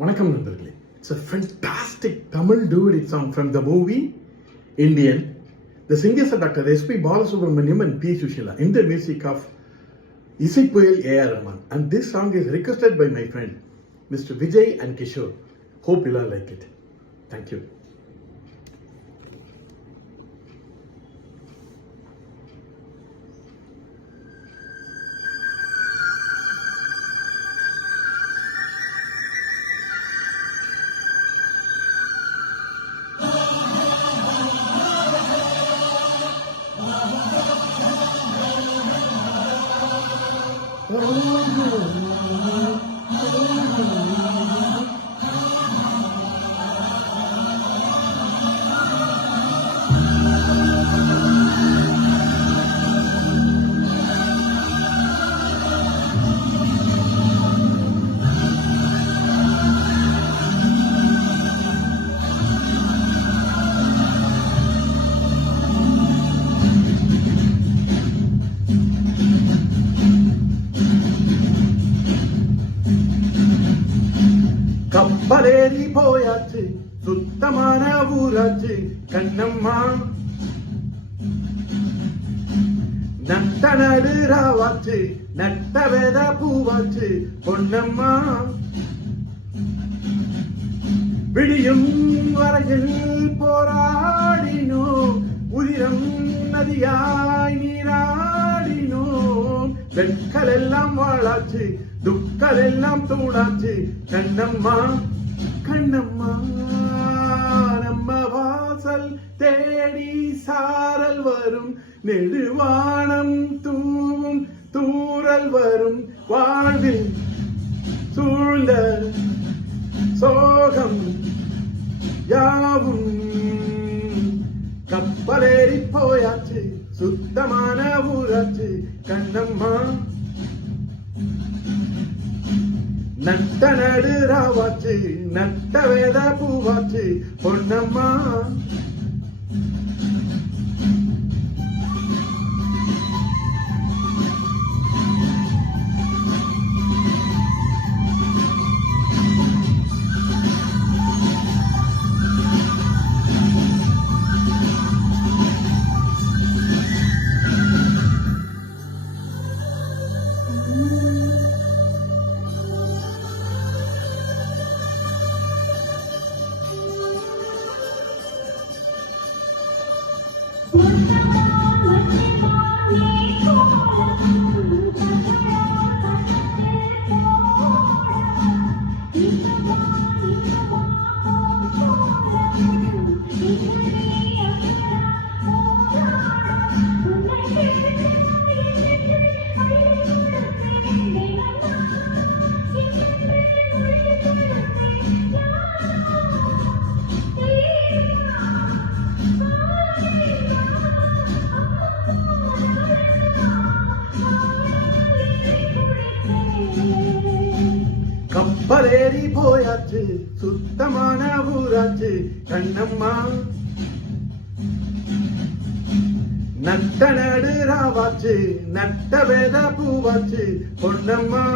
வணக்கம் நண்பர்களே. It's a fantastic Tamil duet song from the movie Indian. The singers are Dr. S.P. Balasubramaniam and P. Sushila in the music of Isaipuel A.R. Rahman. And this song is requested by my friend Mr. Vijay and Kishore. Hope you all like it. Thank you. கப்பலேறி போயாச்சு, சுத்தமான ஊராச்சு கண்ணம்மா. நட்ட நடு ராவாச்சு, நட்ட வேத பூவாச்சு பொன்னம்மா. விடியும் வரையில் போராடினோம், உதிரம் நதியாய் நீராடினோம். வெட்கள் எல்லாம் வாழாச்சு, துக்கல் எல்லாம் தூளாச்சு கண்ணம்மா. கண்ணம்மா நம்ம வாசல் தேடி சாரல் வரும், நெடுவானம் தூவும் தூரல் வரும். வாழ்வில் சூழ்ந்த சோகம் யாவும் கப்பலேறி போயாச்சு, சுத்தமான ஊராச்சு கண்ணம்மா. நட்ட நடு ராவாச்சு, நட்ட வேத பூவாச்சு பொன்னம்மா. கப்பலேறி போயாச்சு, சுத்தமான ஊராச்சு கண்ணம்மா. நட்ட நடு ராவாச்சு, நட்ட வேத பூவாச்சு பொன்னம்மா.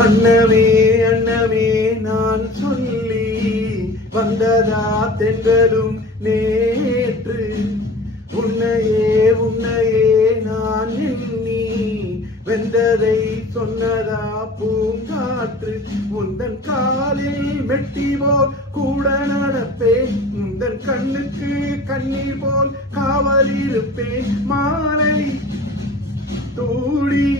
அண்ணமே அண்ணமே நான் சொல்லி வந்ததா தென்றலும் நேற்று. உன்னையே உன்னையே நான் எண்ணி வெந்ததை சொன்னதா பூங்காற்று. உந்தன் காலில் மெட்டிவோ கூட நடப்பேன், உந்தன் கண்ணுக்கு கண் கண்ணீர் போல் காவல் இருப்பேன் மாலை தூடி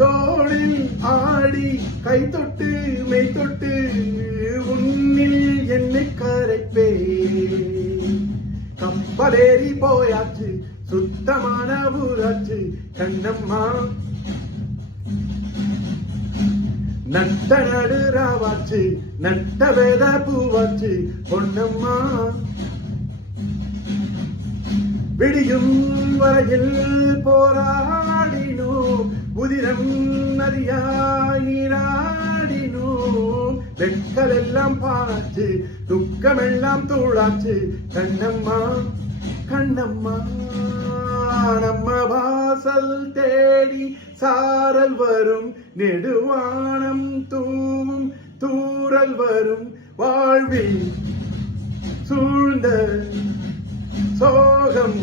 தோளில் ஆடி கை தொட்டு மெய் தொட்டு உன்னில் என்னை கரைப்பே கப்பலேறி போயாச்சு சுத்தமான ஊராச்சு கண்ணம்மா நட்ட நடுராவாச்சு நட்ட வேத பூவாச்சு பொன்னம்மா விடியும் வரையில் போராடினோம் உதிரம் நதியாய் நீராடினோம் வெட்கள் எல்லாம் பாராச்சு துக்கமெல்லாம் தூளாச்சு கண்ணம்மா கண்ணம்மா நம்ம வாசல் தேடி சாரல் வரும் நெடுவானம் தூவும் தூரல் வரும் வாழ்வில் சூழ்ந்த சோகம்